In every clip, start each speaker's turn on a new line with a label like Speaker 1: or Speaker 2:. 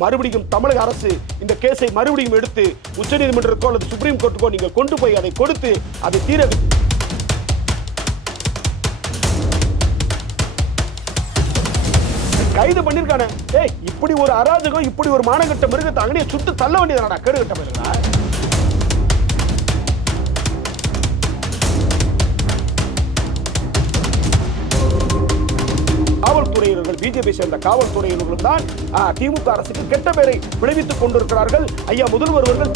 Speaker 1: மறுபடியும் தமிழக அரசு இந்த கேஸை மறுபடியும் எடுத்து உச்சநீதிமன்றத்துக்கோ அல்லது சுப்ரீம் கோர்ட்டுக்கோ நீங்கள் கொண்டு போய் அதை கொடுத்து அதை தீர கைது பண்ணிருக்கானே ஏய் இப்படி ஒரு அராஜகம் இப்படி ஒரு மானகட்ட மிருகத்தை அங்கேயே சுட்டு தள்ள வேண்டியதாடா கேடுகட்ட மிருகா காவல்துறையினர்கள் பிஜேபி சேர்ந்த காவல்துறையினர்களும் தான் திமுக அரசுக்கு கெட்ட பேரை விளைவித்துக் கொண்டிருக்கிறார்கள். ஐயா முதல்வர் அவர்கள்.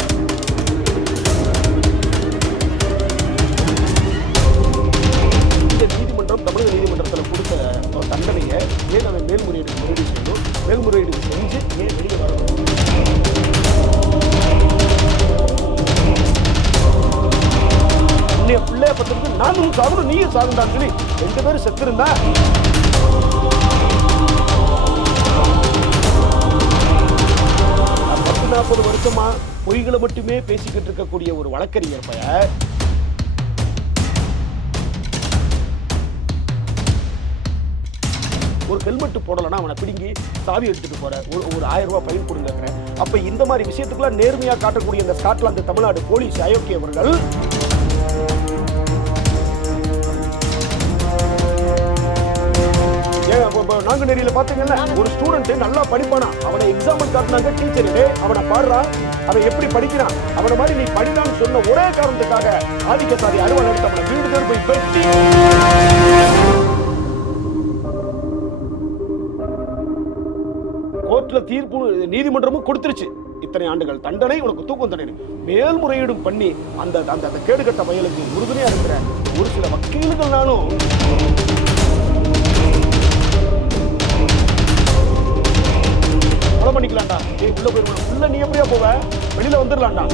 Speaker 1: இந்த நீதிமன்றம் தமிழக நீதிமன்றத்தில் கொடுத்த ஒரு தண்டனையை ஏன் அதை மேல்முறையீடு முறையீடு செய்யணும் மேல்முறையீடு செஞ்சு ஏன் வெளியே வரணும் பிள்ளைய பத்திரிக்கை நானும் சாகணும் நீயும் சாகுண்டான்னு சொல்லி ரெண்டு பேரும் செத்திருந்தா நாற்பது வருஷமா பொய்களை மட்டுமே பேசிக்கிட்டு இருக்கக்கூடிய ஒரு வழக்கறிஞர் பையன் ஒரு ஹெல்மெட் போடலைன்னா அவனை பிடுங்கி சாவி எடுத்துட்டு போற. ஒரு ஒரு ஆயிரம் ரூபாய் ஃபைன் கொடுங்க அப்ப இந்த மாதிரி விஷயத்துக்குலாம் நேர்மையா காட்டக்கூடிய இந்த ஸ்காட்லாந்து தமிழ்நாடு போலீஸ் அயோக்கிய நெறியில அப்ப பாத்தீங்கல்ல ஒரு ஸ்டூடெண்ட் நல்லா படிப்பானா? அவனை எக்ஸாம்பிள் காட்டினாங்க டீச்சர் அவனை பாடுறான் அவன் எப்படி படிக்கிறான்? அவனை மாதிரி நீ படினான்னு சொன்ன ஒரே காரணத்துக்காக ஆதிக்க சாதி அலுவலர் எடுத்து அவனை வீடு தேடி போய் வெட்டி. கோர்ட்ல தீர்ப்பு நீதிமன்றமும் கொடுத்துருச்சு. இத்தனை ஆண்டுகள் தண்டனை உனக்கு தூக்கம் தண்டனை. மேல்முறையீடும் பண்ணி அந்த அந்த கேடுகட்ட பயலுக்கு உறுதுணையா இருக்கிற ஒரு சில வக்கீல்கள்னாலும் கொலை பண்ணிக்கலாம்டா. ஏய் உள்ள போயிருவோம் உள்ள நீ எப்படியா போவ? வெளியில வந்துடலாம்டா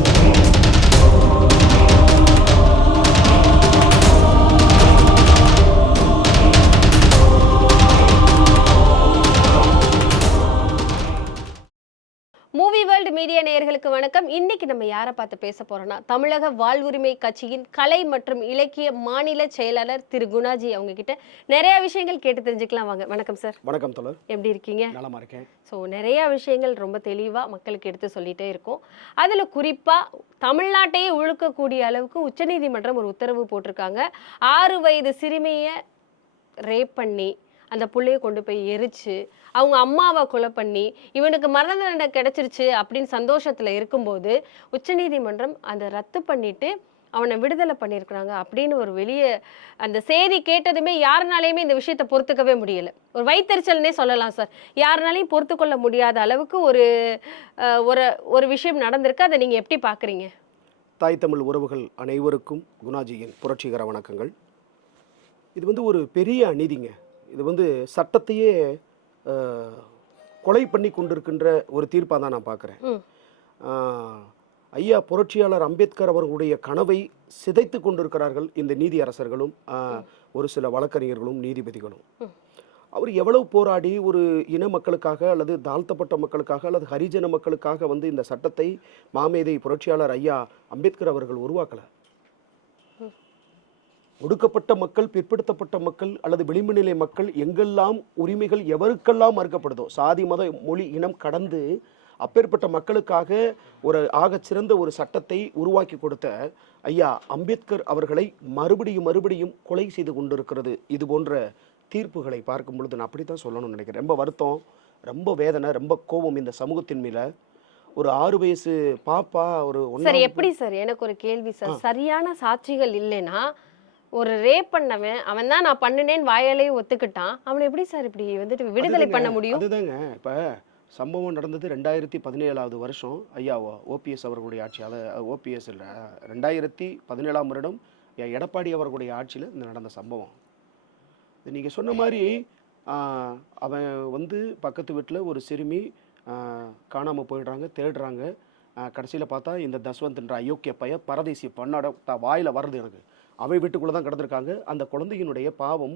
Speaker 2: வணக்கம். இன்னைக்கு நம்ம யாரை பார்த்து பேச போறோம்னா தமிழக வாழ்வுரிமை கட்சியின் கலை மற்றும் இலக்கிய மாநில செயலாளர் திரு. குணாஜி அவங்க கிட்ட நிறைய விஷயங்கள் கேட்டு தெரிஞ்சுக்கலாம் வாங்க. வணக்கம் சார்.
Speaker 1: வணக்கம் தோழர்.
Speaker 2: எப்படி இருக்கீங்க?
Speaker 1: நலமா இருக்கேன்.
Speaker 2: ஸோ நிறைய விஷயங்கள் ரொம்ப தெளிவாக மக்களுக்கு எடுத்து சொல்லிட்டே இருக்கோம். அதில் குறிப்பாக தமிழ்நாட்டையே ஒழுக்கக்கூடிய அளவுக்கு உச்சநீதிமன்றம் ஒரு உத்தரவு போட்டிருக்காங்க. ஆறு வயது சிறுமியை ரேப் பண்ணி அந்த புள்ளைய கொண்டு போய் எரிச்சு அவங்க அம்மாவை கொலை பண்ணி இவனுக்கு மரண தண்டனை கிடைச்சிருச்சு அப்படின்னு சந்தோஷத்தில் இருக்கும்போது உச்சநீதிமன்றம் அதை ரத்து பண்ணிட்டு அவனை விடுதலை பண்ணியிருக்கிறாங்க அப்படின்னு ஒரு வெளியே அந்த செய்தி கேட்டதுமே யாருனாலையுமே இந்த விஷயத்தை பொறுத்துக்கவே முடியல. ஒரு வைத்தறிச்சல்னே சொல்லலாம் சார். யாருனாலையும் பொறுத்து கொள்ள முடியாத அளவுக்கு ஒரு ஒரு ஒரு விஷயம் நடந்திருக்கு. அதை நீங்கள் எப்படி பார்க்குறீங்க?
Speaker 1: தாய் தமிழ் உறவுகள் அனைவருக்கும் குணாஜியின் புரட்சிகர வணக்கங்கள். இது வந்து ஒரு பெரிய அநீதிங்க. இது வந்து சட்டத்தையே கொலை பண்ணி கொண்டிருக்கின்ற ஒரு தீர்ப்பாக தான் நான் பார்க்குறேன் ஐயா புரட்சியாளர் அம்பேத்கர் அவர்களுடைய கனவை சிதைத்து கொண்டிருக்கிறார்கள் இந்த நீதி அரசர்களும் ஒரு சில வழக்கறிஞர்களும் நீதிபதிகளும். அவர் எவ்வளவு போராடி ஒரு இன மக்களுக்காக அல்லது தாழ்த்தப்பட்ட மக்களுக்காக அல்லது ஹரிஜன மக்களுக்காக வந்து இந்த சட்டத்தை மாமேதை புரட்சியாளர் ஐயா அம்பேத்கர் அவர்கள் உருவாக்கல? ஒடுக்கப்பட்ட மக்கள் பிற்படுத்தப்பட்ட மக்கள் அல்லது விளிம்பு நிலை மக்கள் எங்கெல்லாம் உரிமைகள் எவருக்கெல்லாம் மறுக்கப்படுதோ சாதி மத மொழி இனம் கடந்து அப்பேற்பட்ட மக்களுக்காக ஒரு ஆகச் சிறந்த ஒரு சட்டத்தை உருவாக்கி கொடுத்த ஐயா அம்பேத்கர் அவர்களை மறுபடியும் மறுபடியும் கொலை செய்து கொண்டிருக்கிறது. இது போன்ற தீர்ப்புகளை பார்க்கும் பொழுது நான் அப்படி தான் சொல்லணும்னு நினைக்கிறேன். ரொம்ப வருத்தம் ரொம்ப வேதனை ரொம்ப கோபம் இந்த சமூகத்தின் மேல. ஒரு ஆறு வயசு பாப்பா ஒரு
Speaker 2: சார் எப்படி சார்? எனக்கு ஒரு கேள்வி சார். சரியான சாட்சிகள் இல்லைன்னா ஒரு ரேப் பண்ணவன் அவன் தான் நான் பண்ணினேன்னு வாயாலேயே ஒத்துக்கிட்டான். அவனை எப்படி சார் இப்படி வந்துட்டு விடுதலை பண்ண முடியும்?
Speaker 1: அதுதாங்க. இப்போ சம்பவம் நடந்தது ரெண்டாயிரத்தி பதினேழாவது வருஷம். ஐயா ஓபிஎஸ் அவர்களுடைய ஆட்சியால் ஓபிஎஸ் இல்லை ரெண்டாயிரத்தி பதினேழாம் வருடம் எடப்பாடி அவர்களுடைய ஆட்சியில் இந்த நடந்த சம்பவம். இது நீங்கள் சொன்ன மாதிரி அவன் வந்து பக்கத்து வீட்டில் ஒரு சிறுமி காணாமல் போயிடுறாங்க தேடுறாங்க. கடைசியில் பார்த்தா இந்த தஸ்வந்த்ன்ற அயோக்கிய பைய பரதேசி பண்ணாட வாயில் வர்றது எனக்கு. அவை வீட்டுக்குள்ளே தான் கிடந்திருக்காங்க. அந்த குழந்தையினுடைய பாவம்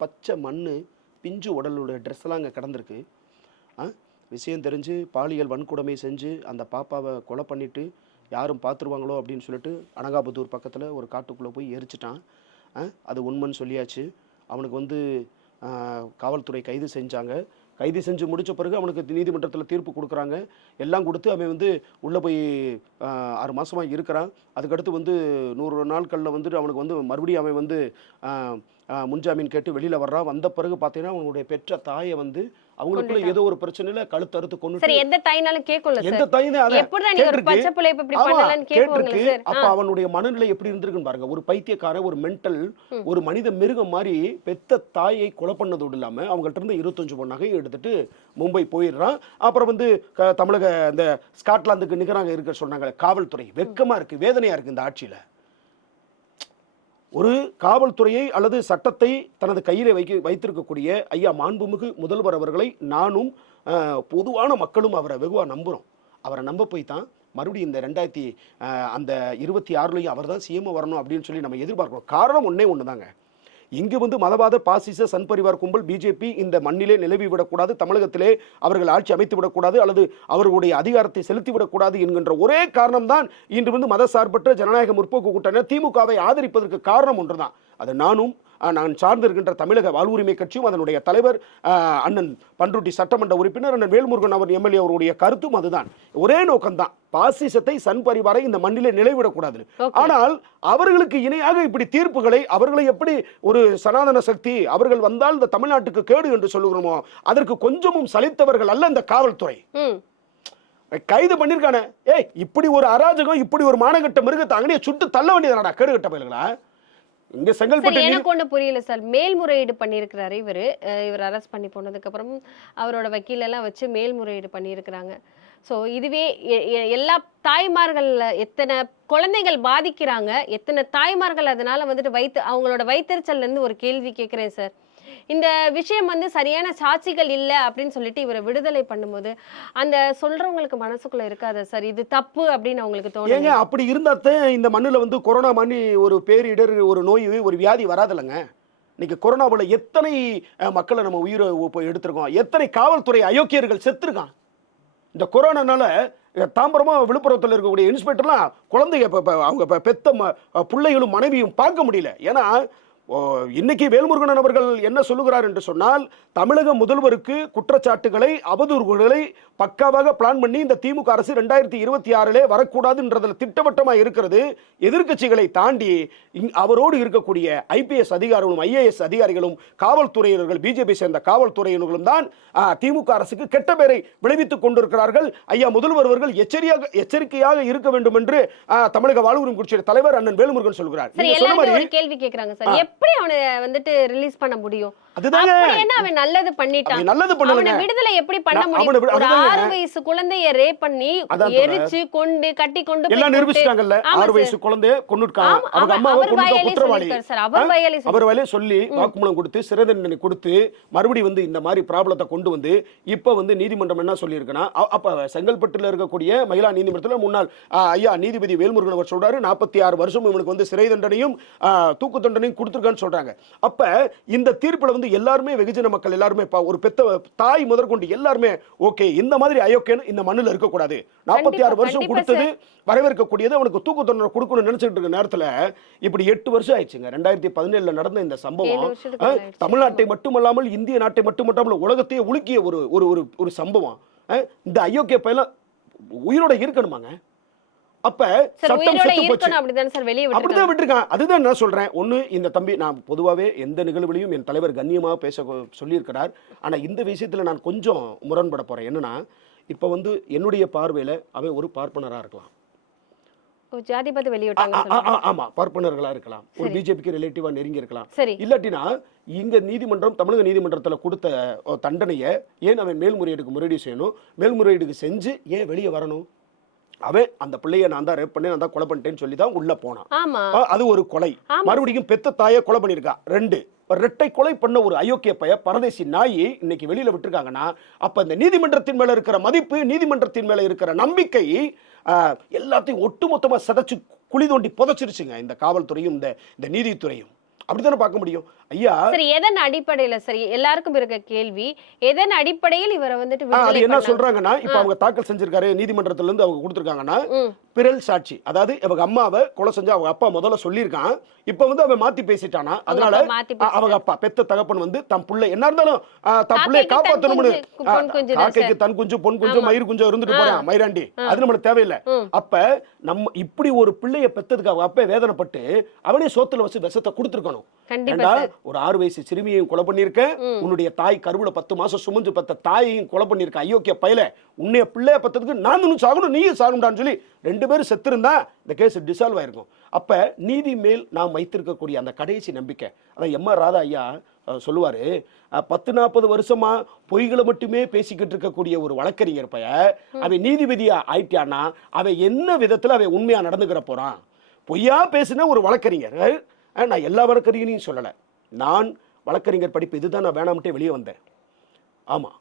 Speaker 1: பச்சை மண் பிஞ்சு உடலுடைய ட்ரெஸ் எல்லாம் அங்கே கிடந்திருக்கு. ஆ விஷயம் தெரிஞ்சு பாலியல் வன்கொடுமை செஞ்சு அந்த பாப்பாவை கொலை பண்ணிவிட்டு யாரும் பார்த்துருவாங்களோ அப்படின்னு சொல்லிட்டு அனகாபுத்தூர் பக்கத்தில் ஒரு காட்டுக்குள்ளே போய் எரிச்சிட்டான். ஆ, அது உண்மைன்னு சொல்லியாச்சு. அவனுக்கு வந்து காவல்துறை கைது செஞ்சாங்க. கைது செஞ்சு முடித்த பிறகு அவனுக்கு நீதிமன்றத்தில் தீர்ப்பு கொடுக்குறாங்க. எல்லாம் கொடுத்து அவன் வந்து உள்ளே போய் ஆறு மாதமாக இருக்கிறான். அதுக்கடுத்து வந்து நூறு நாட்களில் வந்துட்டு அவனுக்கு வந்து மறுபடியும் அவன் வந்து முன்ஜாமீன் கேட்டு வெளியில் வர்றான். வந்த பிறகு பார்த்தீங்கன்னா அவனுடைய பெற்ற தாயை வந்து அவங்களுக்குள்ள. ஏதோ ஒரு பிரச்சனையில கழுத்தறுத்து
Speaker 2: சரி
Speaker 1: கொண்டு
Speaker 2: எந்த தாயினாலும் கேட்கல
Speaker 1: எந்த
Speaker 2: சார்
Speaker 1: தாயும் அதை
Speaker 2: எப்படிடா நீங்க ஒரு. பச்சை பிள்ளை இப்ப இப்படி பண்ணலன்னு
Speaker 1: கேட்டிருக்கு.
Speaker 2: சார்
Speaker 1: அப்ப அவனுடைய மனநிலை எப்படி இருந்திருக்குன்னு பாருங்க ஒரு பைத்தியக்கார ஒரு மென்டல். ஒரு மனித மிருகம் மாதிரி பெத்த தாயை கொலை பண்ணதோடு இல்லாம அவங்கள்ட்ட இருந்து இருபத்தஞ்சு பொன் நகையை எடுத்துட்டு மும்பை போயிடுறான் அப்புறம் வந்து தமிழக இந்த ஸ்காட்லாந்துக்கு நிகராக இருக்க சொன்னாங்க காவல்துறை வெக்கமா இருக்கு வேதனையா இருக்கு இந்த ஆட்சியில ஒரு காவல்துறையை அல்லது சட்டத்தை தனது கையில் வைக்க வைத்திருக்கக்கூடிய ஐயா மாண்புமிகு முதல்வர் அவர்களை நானும் பொதுவான மக்களும் அவரை வெகுவாக நம்புகிறோம் அவரை நம்ப போய் தான் மறுபடியும் இந்த ரெண்டாயிரத்தி அந்த இருபத்தி ஆறுலையும் அவர் தான் சிஎம் வரணும் அப்படின்னு சொல்லி நம்ம எதிர்பார்க்குறோம். காரணம் ஒன்றே ஒன்று தாங்க இங்கு வந்து மதவாத பாசிச சன் பரிவார் கும்பல் பிஜேபி இந்த மண்ணிலே நிலவி விடக்கூடாது தமிழகத்திலே அவர்கள் ஆட்சி அமைத்து விடக்கூடாது அல்லது அவர்களுடைய அதிகாரத்தை செலுத்தி விடக்கூடாது என்கின்ற ஒரே காரணம்தான் இன்று வந்து மதசார்பற்ற ஜனநாயக முற்போக்கு கூட்டணி திமுகவை ஆதரிப்பதற்கு காரணம் ஒன்றுதான். அது நானும் நான் சார்ந்திருக்கின்ற தமிழக வாழ்வுரிமை கட்சியும் அதனுடைய தலைவர் அண்ணன் பன்ருட்டி சட்டமன்ற உறுப்பினர் அண்ணன் வேல்முருகன் அவர் எம்எல்ஏ அவருடைய கருத்தும் அதுதான். ஒரே நோக்கம்தான். பாசிசத்தை சன் பரிவாரை இந்த மண்ணிலே நிலைவிடக்கூடாது. ஆனால் அவர்களுக்கு இணையாக இப்படி தீர்ப்புகளை அவர்களை எப்படி ஒரு சனாதன சக்தி அவர்கள் வந்தால் இந்த தமிழ்நாட்டுக்கு கேடு என்று சொல்லுகிறோமோ அதற்கு கொஞ்சமும் சலித்தவர்கள் அல்ல இந்த காவல்துறை. கைது பண்ணிருக்கானே. ஏய் இப்படி ஒரு அராஜகம் இப்படி ஒரு மானகட்ட மிருகத்தை அங்கனே சுட்டு தள்ள வேண்டியதாடா கேடு கட்ட பயல்களா? இங்க செங்கல்பட்டு
Speaker 2: எனக்கு ஒண்ணு புரியல சார். மேல்முறையீடு பண்ணியிருக்கிறாரு இவரு. இவர் அரெஸ்ட் பண்ணி போனதுக்கு அப்புறம் அவரோட வக்கீல் எல்லாம் வச்சு மேல்முறையீடு பண்ணியிருக்கிறாங்க. ஸோ இதுவே எல்லா தாய்மார்கள்ல எத்தனை குழந்தைகள் பாதிக்கிறாங்க எத்தனை தாய்மார்கள் அதனால வந்துட்டு வைத்து அவங்களோட வைத்தறிச்சல்ல இருந்து ஒரு கேள்வி கேட்குறேன் சார். இந்த விஷயம் வந்து சரியான சாட்சிகள் இல்லை அப்படின்னு சொல்லிட்டு இவரை விடுதலை பண்ணும்போது அந்த சொல்றவங்களுக்கு மனசுக்குள்ள இருக்காது சார்? இது தப்பு அப்படின்னு அவங்களுக்கு
Speaker 1: ஏங்க
Speaker 2: தோணுங்க
Speaker 1: அப்படி இருந்தாத்தான் இந்த மண்ணில் வந்து கொரோனா மாதிரி ஒரு பேரிடர் ஒரு நோய் ஒரு வியாதி வராதுல்லங்க. இன்னைக்கு கொரோனாவில் எத்தனை மக்களை நம்ம உயிரை இப்போ எடுத்திருக்கோம்? எத்தனை காவல்துறை அயோக்கியர்கள் செத்துருக்கான்? இந்த கொரோனானால தாம்பரமாக விழுப்புரத்தில் இருக்கக்கூடிய இன்ஸ்பெக்டர்லாம் குழந்தைங்க இப்போ அவங்க இப்போ பெத்த ம பிள்ளைகளும் மனைவியும் பார்க்க முடியல. ஏன்னா இன்னைக்கு வேல்முருகன் அவர்கள் என்ன சொல்லுகிறார் என்று சொன்னால் தமிழக முதல்வருக்கு குற்றச்சாட்டுகளை அவதூறுகளை பக்காவாக பிளான் பண்ணி இந்த திமுக அரசு ரெண்டாயிரத்தி இருபத்தி ஆறிலே வரக்கூடாதுன்றதுல திட்டவட்டமாக இருக்கிறது. எதிர்க்கட்சிகளை தாண்டி அவரோடு இருக்கக்கூடிய ஐபிஎஸ் அதிகாரிகளும் ஐஏஎஸ் அதிகாரிகளும் காவல்துறையினர்கள் பிஜேபி சேர்ந்த காவல்துறையினர்களும் தான் திமுக அரசுக்கு கெட்ட பெயரை விளைவித்துக் கொண்டிருக்கிறார்கள். ஐயா முதல்வர் அவர்கள் எச்சரியாக எச்சரிக்கையாக இருக்க வேண்டும் என்று தமிழக வாழ்வுரிமை குறிச்சிய தலைவர் அண்ணன் வேல்முருகன் சொல்கிறார்.
Speaker 2: எப்படி அவனை வந்துட்டு ரிலீஸ் பண்ண முடியும்?
Speaker 1: அதுதாங்க.
Speaker 2: அப்படி என்ன அவன் நல்லது பண்ணிட்டான்?
Speaker 1: அவன் நல்லது
Speaker 2: அவனை
Speaker 1: பண்ணலங்க
Speaker 2: விடுதலை எப்படி பண்ண
Speaker 1: நான்
Speaker 2: முடியும்?
Speaker 1: அவனை வி-
Speaker 2: ஒரு
Speaker 1: அதுதாங்க.
Speaker 2: ஆறு வயசு குழந்தைய ரேப் பண்ணி
Speaker 1: அதான்
Speaker 2: எரிச்சு கொண்டு கட்டி கொண்டு
Speaker 1: எல்லாம் நிரூபிச்சிட்டாங்கல்ல. வயசு குழந்தைய அவங்க அம்மாவை குற்றவாளி.
Speaker 2: அவர்? வாயாலே சொல்லி
Speaker 1: அவர் வேலையை சொல்லி வாக்குமூலம் கொடுத்து சிறை தண்டனை கொடுத்து மறுபடி வந்து இந்த மாதிரி ப்ராப்ளத்தை கொண்டு வந்து இப்போ வந்து நீதிமன்றம் என்ன சொல்லியிருக்குன்னா அப்ப செங்கல்பட்டுல இருக்கக்கூடிய மகிழா நீதிமன்றத்தில் முன்னாள் ஐயா நீதிபதி வேல்முருகன் அவர் சொல்றாரு நாற்பத்தி ஆறு வருஷம் இவனுக்கு வந்து சிறை தண்டனையும் தூக்கு தண்டனையும் கொடுத்துருக்கான்னு சொல்றாங்க. அப்ப இந்த தீர்ப்புல வந்து எல்லாருமே வெகுஜன மக்கள் எல்லாருமே ஒரு பெத்த தாய் முதற்கொண்டு எல்லாருமே ஓகே இந்த மாதிரி அயோக்கியன் இந்த மண்ணுல இருக்கக்கூடாது. நாற்பத்தி ஆறு வருஷம் கொடுத்தது வரவேற்கக்கூடியது அவனுக்கு தூக்கு தண்டனை கொடுக்கணும்னு நினைச்சிட்டு இருக்க நேரத்துல இப்படி எட்டு வருஷம் ஆயிடுச்சுங்க. ரெண்டாயிரத்தி பதினேழுல நடந்த இந்த சம்பவம். தமிழ்நாட்டை மட்டுமல்லாமல் இந்திய நாட்டை மட்டுமல்லாமல் உலகத்தையே உலுக்கிய ஒரு ஒரு ஒரு சம்பவம். இந்த அயோக்கிய பையன் உயிரோட இருக்கணுமாங்க? அப்ப சட்டம் செத்து போச்சு.
Speaker 2: அப்படிதானே
Speaker 1: விட்டுருக்கான் அதுதான் நான் சொல்றேன். ஒண்ணு இந்த தம்பி நான் பொதுவாகவே எந்த நிகழ்வுலையும் என் தலைவர் கண்ணியமாக பேச சொல்லியிருக்கிறார். ஆனா இந்த விஷயத்துல நான் கொஞ்சம் முரண்பட போறேன். என்னன்னா இப்போ வந்து என்னுடைய பார்வையில அவன் ஒரு பார்ப்பனரா இருக்கலாம்.
Speaker 2: ஓ, ஜாதி பார்த்து வெளியே
Speaker 1: ஆ,
Speaker 2: விட்டாங்க
Speaker 1: ஆ,
Speaker 2: சொல்லுங்க.
Speaker 1: ஆ, ஆமா பார்ப்பனர்களா இருக்கலாம். ஒரு. பிஜேபிக்கு ரிலேட்டிவா நெருங்கி இருக்கலாம். இல்லாட்டினா இங்க நீதிமன்றம் தமிழக நீதிமன்றத்துல கொடுத்த தண்டனையை ஏன் அவன் மேல்முறையீடுக்கு முறையீடு செய்யணும்? மேல்முறையீடுக்கு செஞ்சு ஏன் வெளியே வரணும்? அவன் அந்த பிள்ளைய நான் தான் ரேப் பண்ணேன் நான் தான் கொலை பண்ணிட்டேன்னு சொல்லி தான் உள்ள போனான். அது ஒரு கொலை. மறுபடியும் பெத்த தாயை கொலை பண்ணியிருக்கா. ரெண்டு ரெட்டை கொலை பண்ண ஒரு அயோக்கிய பைய பரதேசி நாயை இன்னைக்கு வெளியில விட்டுருக்காங்கன்னா அப்ப இந்த நீதிமன்றத்தின் மேல இருக்கிற மதிப்பு நீதிமன்றத்தின் மேல இருக்கிற நம்பிக்கை எல்லாத்தையும் ஒட்டுமொத்தமா சதைச்சு குழி தோண்டி புதைச்சிருச்சுங்க இந்த காவல்துறையும் இந்த இந்த நீதித்துறையும். அப்படித்தானே பார்க்க முடியும்? ஐயா.
Speaker 2: சரி எதன் அடிப்படையில? சரி எல்லாருக்கும் இருக்க கேள்வி எதன் அடிப்படையில் இவரை வந்துட்டு
Speaker 1: அது என்ன? சொல்றாங்கன்னா இப்ப அவங்க தாக்கல் செஞ்சிருக்காரு நீதிமன்றத்துல இருந்து அவங்க கொடுத்திருக்காங்கன்னா. பிறல் சாட்சி அதாவது இவங்க அம்மாவை கொலை செஞ்சு அவங்க அப்பா முதல்ல சொல்லியிருக்கான். இப்ப வந்து அவன் மாத்தி பேசிட்டானா? அதனால அவங்க அப்பா பெத்த தகப்பன் வந்து தம் புள்ளை என்ன இருந்தாலும் தம் பிள்ளைய காப்பாத்தணும்னு காக்கைக்கு தன் குஞ்சு பொன் குஞ்சு மயிர் குஞ்சு இருந்துட்டு போறான் மயிராண்டி. அது நம்மளுக்கு தேவையில்லை. அப்ப நம்ம இப்படி ஒரு பிள்ளைய பெத்ததுக்கு அவங்க அப்பா வேதனைப்பட்டு அவனே சோத்துல வச்சு விஷத்தை கொடுத்துருக்கணும்.
Speaker 2: சார்.
Speaker 1: ஒரு ஆறு வயசு சிறுமியையும் கொலை பண்ணியிருக்க உன்னுடைய தாய் கருவுல பத்து மாசம் சுமந்து பத்த தாயையும் கொலை பண்ணியிருக்க ஐயோக்கிய பயல. உன்னைய பிள்ளைய பத்ததுக்கு நான் சாகணும் நீயும் சாகணும்டான்னு சொல்லி ரெண்டு பேரும் செத்திருந்தா இந்த கேஸ் டிசால்வ் ஆயிருக்கும். அப்ப நீதி மேல் நாம் வைத்திருக்கக்கூடிய அந்த கடைசி நம்பிக்கை. அதான் எம் ஆர் ராதா ஐயா சொல்லுவாரு பத்து நாற்பது வருஷமா பொய்களை மட்டுமே பேசிக்கிட்டு இருக்கக்கூடிய ஒரு வழக்கறிஞர் பைய அவன் நீதிபதியா ஆயிட்டானா அவன் என்ன விதத்துல அவன் உண்மையா நடந்துக்கிற போறான்? பொய்யா பேசின ஒரு வழக்கறிஞர் நான் எல்லா வழக்கறிஞரையும் சொல்லலை. நான் வழக்கறிஞர் படிப்பு இதுதான் நான் வேணாம்ட்டே வெளியே வந்தேன். ஆமாம்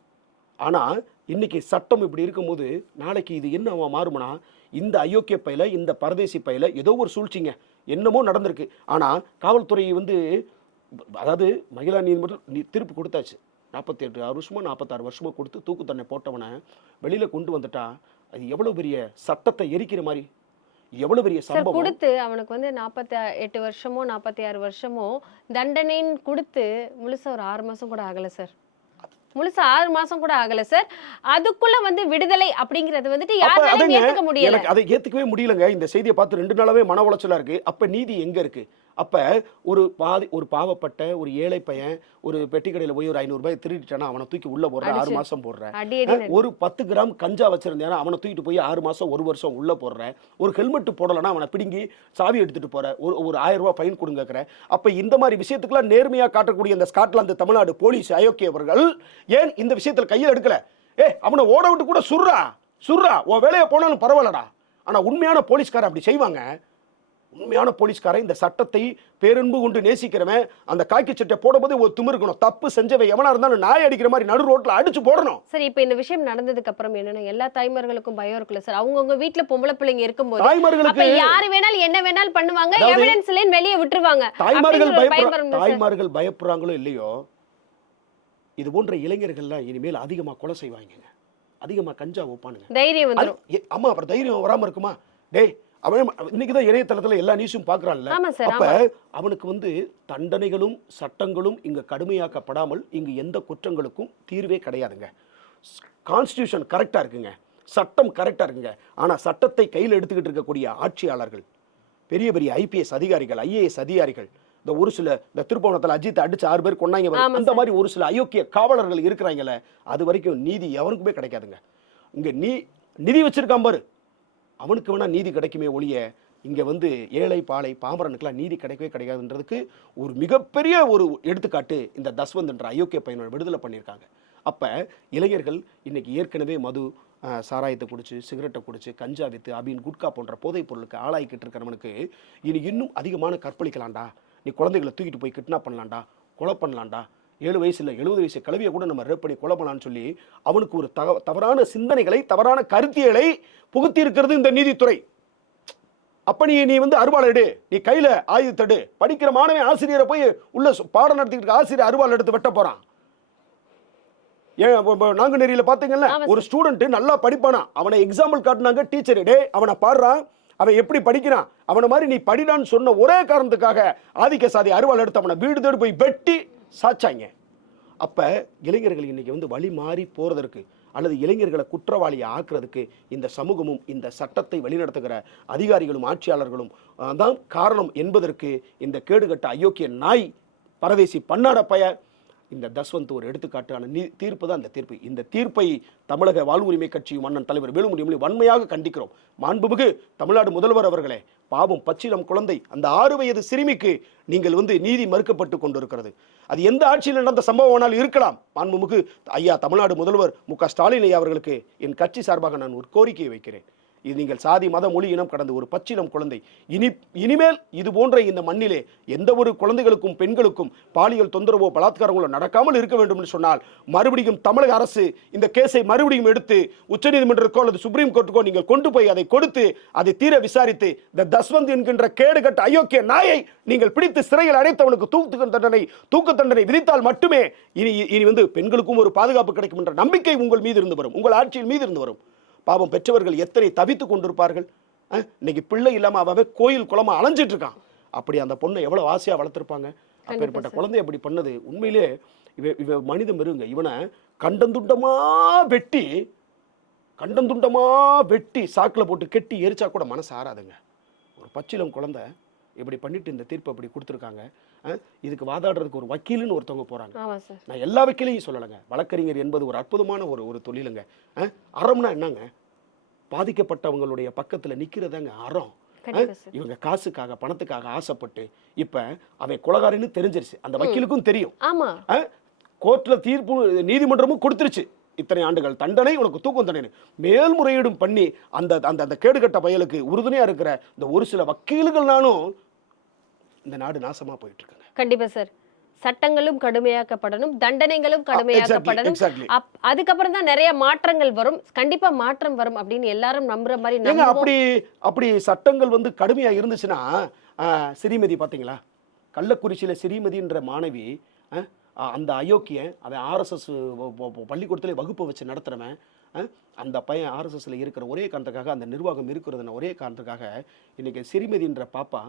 Speaker 1: ஆனால் இன்னைக்கு சட்டம் இப்படி இருக்கும்போது நாளைக்கு இது என்ன அவன் மாறுமனா இந்த அயோக்கிய பையில இந்த பரதேசி பையில ஏதோ ஒரு சூழ்ச்சிங்க. என்னமோ நடந்திருக்கு. ஆனால் காவல்துறை வந்து அதாவது மகிழா நீதிமன்றம் நீ தீர்ப்பு கொடுத்தாச்சு. நாற்பத்தி எட்டு ஆறு வருஷமோ நாற்பத்தாறு வருஷமோ கொடுத்து தூக்கு தண்டனை போட்டவனை வெளியில் கொண்டு வந்துட்டா அது எவ்வளோ பெரிய சட்டத்தை எரிக்கிற மாதிரி? எவ்வளோ பெரிய
Speaker 2: சார்
Speaker 1: சம்பவம்?
Speaker 2: கொடுத்து அவனுக்கு வந்து நாற்பத்தி எட்டு வருஷமோ நாற்பத்தி ஆறு வருஷமோ தண்டனைன்னு கொடுத்து முழுசா ஒரு ஆறு மாசம் கூட ஆகல சார். முழுசா ஆறு மாசம் கூட ஆகல சார். அதுக்குள்ள வந்து விடுதலை அப்படிங்கறது வந்துட்டு யாராலையும் ஏத்துக்க முடியல.
Speaker 1: அதை ஏத்துக்கவே முடியலங்க. இந்த செய்தியை பார்த்து ரெண்டு நாளாவே மன உளைச்சலா இருக்கு. அப்ப நீதி எங்க இருக்கு? அப்ப ஒரு பாதி ஒரு பாவப்பட்ட ஒரு ஏழை பையன் ஒரு பெட்டி கடையில போய் ஒரு ஐநூறு ரூபாய் திருடிட்டானா அவனை தூக்கி உள்ள போடுற ஆறு
Speaker 2: அடிச்சு.
Speaker 1: மாசம் போடுற
Speaker 2: அடி அடி
Speaker 1: ஒரு பத்து கிராம் கஞ்சா வச்சிருந்தேன்னா அவனை தூக்கிட்டு போய் ஆறு மாசம் ஒரு வருஷம் உள்ள போடுற ஒரு ஹெல்மெட் போடலைன்னா அவனை பிடுங்கி சாவி எடுத்துட்டு போற ஒரு ஒரு ஆயிரம் ரூபாய் ஃபைன் கொடுங்கக்கிற அப்ப இந்த மாதிரி விஷயத்துக்குலாம் நேர்மையா காட்டக்கூடிய இந்த ஸ்காட்லாந்து தமிழ்நாடு போலீஸ் அயோக்கியவர்கள் ஏன் இந்த விஷயத்துல கையில் எடுக்கல? ஏ அவனை ஓட விட்டு கூட சுர்றா சுர்றா உன் வேலையை போனாலும் பரவாயில்லடா. ஆனா உண்மையான போலீஸ்காரன் அப்படி செய்வாங்க. உண்மையான போலீஸ்காரன் இந்த சட்டத்தை பேரன்பு கொண்டு நேசிக்கிறவன் அந்த காக்கி சட்டை போடும்போது ஒரு திமிரு இருக்கணும். தப்பு செஞ்சவன் எவனா இருந்தாலும் நாய் அடிக்கிற மாதிரி நடு ரோட்ல அடிச்சு போடணும்.
Speaker 2: சரி இப்ப இந்த விஷயம் நடந்ததுக்கு அப்புறம் என்னன்னா எல்லா தாய்மார்களுக்கும் பயம் இருக்குல்ல சார். அவங்கவுங்க வீட்ல பொம்பளை பிள்ளைங்க இருக்கும்போது
Speaker 1: தாய்மார்களுக்கு
Speaker 2: யாரு வேணாலும் என்ன வேணாலும் பண்ணுவாங்க எவிடன்ஸ் இல்லைன்னு வெளியே விட்டுருவாங்க.
Speaker 1: தாய்மார்கள். தாய்மார்கள் பயப்படுறாங்களோ இல்லையோ இது போன்ற இளைஞர்கள்லாம் இனிமேல் அதிகமா கொலை செய்வாங்க அதிகமா கஞ்சா வைப்பானுங்க
Speaker 2: தைரியம்
Speaker 1: ஏ, அம்மா அப்புறம் தைரியம் வராம இருக்குமா? டேய் அவன் இன்னைக்கு தான் இணையதளத்துல எல்லா நியூஸும் பார்க்கறான்ல. அப்ப அவனுக்கு வந்து தண்டனைகளும் சட்டங்களும் இங்க கடுமையாக்கப்படாமல் இங்கு எந்த குற்றங்களுக்கும் தீர்வே கிடையாதுங்க. கான்ஸ்டியூஷன் கரெக்டா இருக்குங்க. சட்டம் கரெக்டா இருக்குங்க. ஆனா சட்டத்தை கையில் எடுத்துக்கிட்டு இருக்கக்கூடிய ஆட்சியாளர்கள் பெரிய பெரிய ஐபிஎஸ் அதிகாரிகள் ஐஏஎஸ் அதிகாரிகள் இந்த ஒரு சில இந்த திருப்பவனத்தில் அஜித் அடிச்சு ஆறு பேர் கொண்டாங்க அந்த மாதிரி ஒரு சில அயோக்கிய காவலர்கள் இருக்கிறாங்கல்ல அது வரைக்கும் நீதி எவனுக்குமே கிடைக்காதுங்க. இங்க நீ நிதி வச்சிருக்கான் பாரு. அவனுக்கு வேணால் நீதி கிடைக்குமே ஒழிய இங்கே வந்து ஏழை பாலை பாமரனுக்கெல்லாம் நீதி கிடைக்கவே கிடைக்காதுன்றதுக்கு ஒரு மிகப்பெரிய ஒரு எடுத்துக்காட்டு இந்த தஸ்வந்த் என்ற அயோக்கிய பையனோட விடுதலை பண்ணியிருக்காங்க. அப்போ இளைஞர்கள் இன்னைக்கு ஏற்கனவே மது சாராயத்தை குடிச்சு சிகரெட்டை குடிச்சு கஞ்சா வித்து அபின் குட்கா போன்ற போதைப் பொருளுக்கு ஆளாகிக்கிட்டு இருக்கிறவனுக்கு இனி இன்னும் அதிகமான கற்பழிக்கலாம்டா. நீ குழந்தைகளை தூக்கிட்டு போய் கிட்னாப் பண்ணலாம்டா கொலை பண்ணலாம்டா. ஏழு வயசில் எழுபது வயசு கலவியை கூட நம்ம ரேப் பண்ணி கொலை பண்ணலான்னு சொல்லி அவனுக்கு ஒரு தவ தவறான சிந்தனைகளை தவறான கருத்தியலை புகுத்தி இருக்கிறது இந்த நீதித்துறை. அப்ப நீ நீ வந்து அருவாள் எடு. நீ கையில ஆயுதத்தை எடு. படிக்கிற மாணவன் ஆசிரியரை போய் உள்ள பாடம் நடத்திக்கிட்டு இருக்க ஆசிரியர் அருவாள் எடுத்து வெட்ட போறான். ஏன் இப்ப நாங்குநேரியில பாத்தீங்கல்ல ஒரு ஸ்டூடெண்ட் நல்லா படிப்பானா? அவனை எக்ஸாம்பிள் காட்டினாங்க டீச்சர் டே அவனை பாடுறான். அவன் எப்படி படிக்கிறான்? அவனை மாதிரி நீ படிடான்னு சொன்ன ஒரே காரணத்துக்காக ஆதிக்க சாதி அருவாள் எடுத்து அவனை வீடு தேடி போய் வெட்டி சாச்சாங்க. அப்ப இளைஞர்கள் இன்னைக்கு வந்து வழி மாறி போறதற்கு அல்லது இளைஞர்களை குற்றவாளியை ஆக்குறதுக்கு இந்த சமூகமும் இந்த சட்டத்தை வழிநடத்துகிற அதிகாரிகளும் ஆட்சியாளர்களும் தான் காரணம் என்பதற்கு இந்த கேடுகட்ட அயோக்கிய நாய் பரதேசி பன்னாட பய இந்த தஸ்வந்த் ஒரு எடுத்துக்காட்டான நீ தீர்ப்பு தான் இந்த தீர்ப்பு. இந்த தீர்ப்பை தமிழக வாழ்வுரிமை கட்சியும் அண்ணன் தலைவர் வேலுமணி வன்மையாக கண்டிக்கிறோம். மாண்புமிகு தமிழ்நாடு முதல்வர் அவர்களே பாவம் பச்சிலம் குழந்தை அந்த ஆறு வயது சிறுமிக்கு நீங்கள் வந்து நீதி மறுக்கப்பட்டு கொண்டிருக்கிறது. அது எந்த ஆட்சியில் நடந்த சம்பவம் ஆனாலும் இருக்கலாம். மாண்புமிகு ஐயா தமிழ்நாடு முதல்வர் மு க ஸ்டாலின் ஐயா அவர்களுக்கு என் கட்சி சார்பாக நான் ஒரு கோரிக்கையை வைக்கிறேன். இது நீங்கள் சாதி மத மொழி இனம் கடந்த ஒரு பச்சிலம் குழந்தை. இனி இனிமேல் இது போன்ற இந்த மண்ணிலே எந்த ஒரு குழந்தைகளுக்கும் பெண்களுக்கும் பாலியல் தொந்தரவோ பலாத்காரங்களோ நடக்காமல் இருக்க வேண்டும் என்று சொன்னால் மறுபடியும் தமிழக அரசு இந்த கேஸை மறுபடியும் எடுத்து உச்சநீதிமன்றத்திற்கோ அல்லது சுப்ரீம் கோர்ட்டுக்கோ நீங்கள் கொண்டு போய் அதை கொடுத்து அதை தீர விசாரித்து இந்த தஸ்வந்த் என்கின்ற கேடுகட்ட அயோக்கிய நாயை நீங்கள் பிடித்து சிறையில் அடைத்தவனுக்கு தூக்கு தண்டனை தூக்கு தண்டனை விதித்தால் மட்டுமே இனி இனி வந்து பெண்களுக்கும் ஒரு பாதுகாப்பு கிடைக்கும் என்ற நம்பிக்கை உங்கள் மீது இருந்து வரும். உங்கள் ஆட்சியின் மீது இருந்து வரும். பாவம் பெற்றவர்கள் எத்தனை தவித்துக் கொண்டிருப்பார்கள்? இன்னைக்கு பிள்ளை இல்லாம அவவே கோயில் குளமா அலைஞ்சிட்டு இருக்கான். அப்படி அந்த பொண்ணை எவ்வளவு ஆசையா வளர்த்திருப்பாங்க? அப்பேற்பட்ட குழந்தை அப்படி பண்ணது. உண்மையிலே இவ இவ மனித மிருங்க இவனை கண்டந்துண்டமா வெட்டி கண்டந்துண்டமா வெட்டி சாக்குல போட்டு கெட்டி எரிச்சா கூட மனசு ஆறாதுங்க. ஒரு பச்சிலம் குழந்தை இப்படி பண்ணிட்டு இந்த தீர்ப்பு அப்படி கொடுத்துருக்காங்க. இதுக்கு வாதாடுறதுக்கு ஒரு வக்கீலுன்னு ஒருத்தவங்க போறாங்க. நான் எல்லா வக்கீலையும் சொல்லலைங்க. வழக்கறிஞர் என்பது ஒரு அற்புதமான ஒரு ஒரு தொழிலுங்க. அறம்னா என்னங்க? பாதிக்கப்பட்டவங்களுடைய பக்கத்துல நிக்கிறதாங்க அறம். இவங்க காசுக்காக பணத்துக்காக ஆசைப்பட்டு இப்ப அவன் கொலகாரன்னு தெரிஞ்சிருச்சு. அந்த வக்கீலுக்கும் தெரியும்.
Speaker 2: ஆமா.
Speaker 1: கோர்ட்ல தீர்ப்பு நீதிமன்றமும் கொடுத்துருச்சு. இத்தனை ஆண்டுகள். தண்டனை உனக்கு தூக்கம் தண்டனை மேல்முறையீடும் பண்ணி அந்த அந்த அந்த கேடுகட்ட பயலுக்கு உறுதுணையா இருக்கிற இந்த ஒரு சில வக்கீல்கள்னாலும் இந்த நாடு நாசமா போயிட்டு இருக்குங்க
Speaker 2: கண்டிப்பா சார். சட்டங்களும் கடுமையாக்கப்படணும் தண்டனைகளும் கடுமையாக்கப்படணும். அதுக்கப்புறம் தான் நிறைய மாற்றங்கள் வரும். கண்டிப்பா மாற்றம் வரும் அப்படின்னு எல்லாரும் நம்புற மாதிரி
Speaker 1: அப்படி அப்படி சட்டங்கள் வந்து கடுமையா இருந்துச்சுன்னா சிறிமதி பாத்தீங்களா? கள்ளக்குறிச்சியில சிறிமதின்ற மாணவி அந்த அயோக்கியன் அவன் ஆர்எஸ்எஸ் பள்ளிக்கூடத்துல வகுப்பு வச்சு நடத்துறவன் அந்த பையன் ஆர்எஸ்எஸ்ல இருக்கிற ஒரே காரணத்துக்காக அந்த நிர்வாகம் இருக்கிறதுன ஒரே காரணத்துக்காக இன்னைக்கு சிறிமதின்ற பாப்பா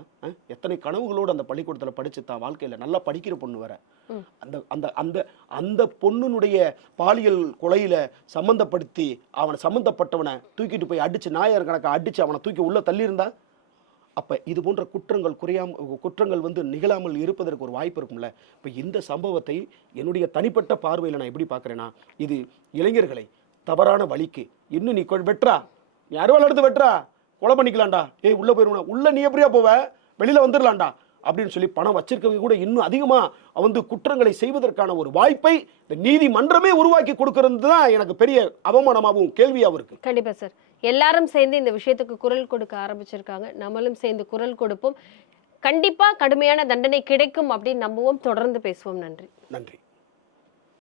Speaker 1: எத்தனை கனவுகளோடு அந்த பள்ளிக்கூடத்துல படிச்சு தான் வாழ்க்கையில நல்லா படிக்கிற பொண்ணு வேற.
Speaker 2: ம்.
Speaker 1: அந்த அந்த அந்த அந்த பொண்ணுனுடைய பாலியல் கொலையில சம்பந்தப்படுத்தி அவனை சம்பந்தப்பட்டவனை தூக்கிட்டு போய் அடிச்சு நாயர் கணக்கா அடிச்சு அவனை தூக்கி உள்ள தள்ளியிருந்தா? அப்ப இது போன்ற குற்றங்கள் குறையாம குற்றங்கள் வந்து நிகழாமல் இருப்பதற்கு ஒரு வாய்ப்பு இருக்கும்ல. இப்ப இந்த சம்பவத்தை என்னுடைய தனிப்பட்ட பார்வையில நான் எப்படி பார்க்கறேன்னா இது இளைஞர்களை தவறான வழிக்கு. இன்னும் நீ வெட்டுறா நீ அறுவாள் எடுத்து வெட்டுறா கொலை பண்ணிக்கலாம்டா. ஏய் உள்ள போயிருவா உள்ள நீ எப்படியா போவ? வெளியில வந்துடலாம்டா அப்படின்னு சொல்லி பணம் வச்சிருக்கவங்க கூட இன்னும் அதிகமா வந்து குற்றங்களை செய்வதற்கான ஒரு வாய்ப்பை இந்த நீதிமன்றமே உருவாக்கி கொடுக்கறது தான் எனக்கு பெரிய அவமானமாகவும் கேள்வியாகவும் இருக்கு.
Speaker 2: கண்டிப்பா சார் எல்லாரும் சேர்ந்து இந்த விஷயத்துக்கு குரல் கொடுக்க ஆரம்பிச்சிருக்காங்க. நம்மளும் சேர்ந்து குரல் கொடுப்போம். கண்டிப்பா கடுமையான தண்டனை கிடைக்கும் அப்படின்னு நம்புவோம். தொடர்ந்து பேசுவோம். நன்றி.
Speaker 1: நன்றி.